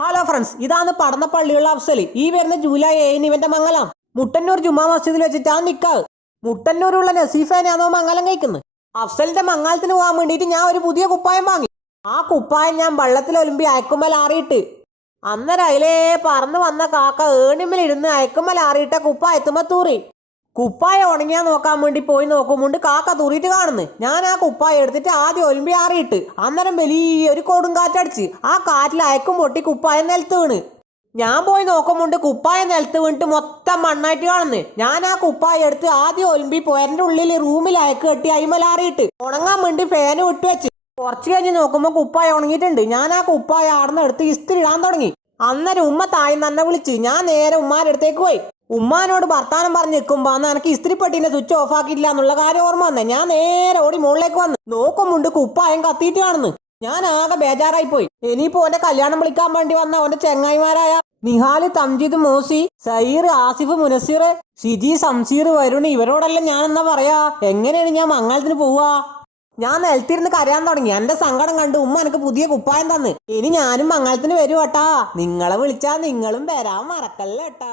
Hello friends, ഇതാണ് പടന്നപ്പള്ളിയുള്ള അഫ്സൽ. ഈ വരുന്ന ജൂലൈ 7 ഇവന്റെ മംഗലം മുട്ടന്നൂർ ജുമാ മസ്ജിദിൽ വെച്ചിട്ടാണ് നിക്കാഹ്. മുട്ടന്നൂരുള്ള നസീഫേനാണോ മംഗലം കഴിക്കുന്നത്. അഫ്സലിന്റെ മംഗലത്തിന് പോകാൻ വേണ്ടിയിട്ട് ഞാൻ ഒരു പുതിയ കുപ്പായം വാങ്ങി. ആ കുപ്പായം ഞാൻ വെള്ളത്തിൽ ഒലുമ്പി അയക്കുമ്മൽ ആറിയിട്ട് അന്നേരം അതിലേ പറന്ന് വന്ന കാക്ക ഏണിമ്മലിരുന്ന് അയക്കുമ്മൽ ആറിയിട്ട കുപ്പായത്തുമ്മ തൂറി. കുപ്പായം ഉണങ്ങിയാ നോക്കാൻ വേണ്ടി പോയി നോക്കുമ്പോണ്ട് കാക്ക തൂറിയിട്ട് കാണുന്നു. ഞാൻ ആ കുപ്പായം എടുത്തിട്ട് ആദ്യം ഒലുമ്പി ആറിയിട്ട് അന്നേരം വലിയൊരു കൊടുങ്കാറ്റടിച്ച് ആ കാറ്റിൽ അയക്കും പൊട്ടി കുപ്പായം നിലത്ത് വീണ്. ഞാൻ പോയി നോക്കുമ്പോണ്ട് കുപ്പായം നിലത്ത് വീണിട്ട് മൊത്തം മണ്ണായിട്ട് കാണുന്നു. ഞാൻ ആ കുപ്പായം എടുത്ത് ആദ്യം ഒലുമ്പി പോയതിന്റെ ഉള്ളിൽ റൂമിൽ അയക്ക് കെട്ടി അയിമലാറിയിട്ട് ഉണങ്ങാൻ വേണ്ടി ഫാന് വിട്ട് വെച്ച് കുറച്ച് കഴിഞ്ഞ് നോക്കുമ്പോൾ കുപ്പായം ഉണങ്ങിയിട്ടുണ്ട്. ഞാൻ ആ കുപ്പായം ആടുന്ന് എടുത്ത് ഇസ്തിരി ഇടാൻ തുടങ്ങി. അന്നേരം ഉമ്മ തായി തന്നെ വിളിച്ച് ഞാൻ നേരെ ഉമ്മാന്റെ അടുത്തേക്ക് പോയി. ഉമ്മാനോട് വർത്താനം പറഞ്ഞ് നിൽക്കുമ്പോ അന്ന് എനിക്ക് ഇസ്തിരിപ്പെട്ടിന്റെ സ്വിച്ച് ഓഫ് ആക്കിയില്ല എന്നുള്ള കാര്യം ഓർമ്മ വന്നേ. ഞാൻ നേരെ ഓടി മുകളിലേക്ക് വന്ന് നോക്കുമ്പോണ്ട് കുപ്പായം കത്തിയിട്ട് കാണുന്നു. ഞാൻ ആകെ ബേജാറായി പോയി. ഇനിയിപ്പോ ഓന്റെ കല്യാണം വിളിക്കാൻ വേണ്ടി വന്ന ഓന്റെ ചെങ്ങായിമാരായ നിഹാല്, തംജീദ്, മോസി, സയീർ, ആസിഫ്, മുനസീർ, ഷിജി, സംസീർ, വരുൺ ഇവരോടെല്ലാം ഞാൻ എന്നാ പറയാ എങ്ങനെയാണ് ഞാൻ മംഗലത്തിന് പോവാ. ഞാൻ നിലത്തിരുന്ന് കരയാൻ തുടങ്ങി. എന്റെ സങ്കടം കണ്ട് ഉമ്മ എനിക്ക് പുതിയ കുപ്പായം തന്ന്. ഇനി ഞാനും മംഗലത്തിന് വരുവട്ടാ. നിങ്ങളെ വിളിച്ചാ നിങ്ങളും വരാൻ മറക്കല്ലേട്ടാ.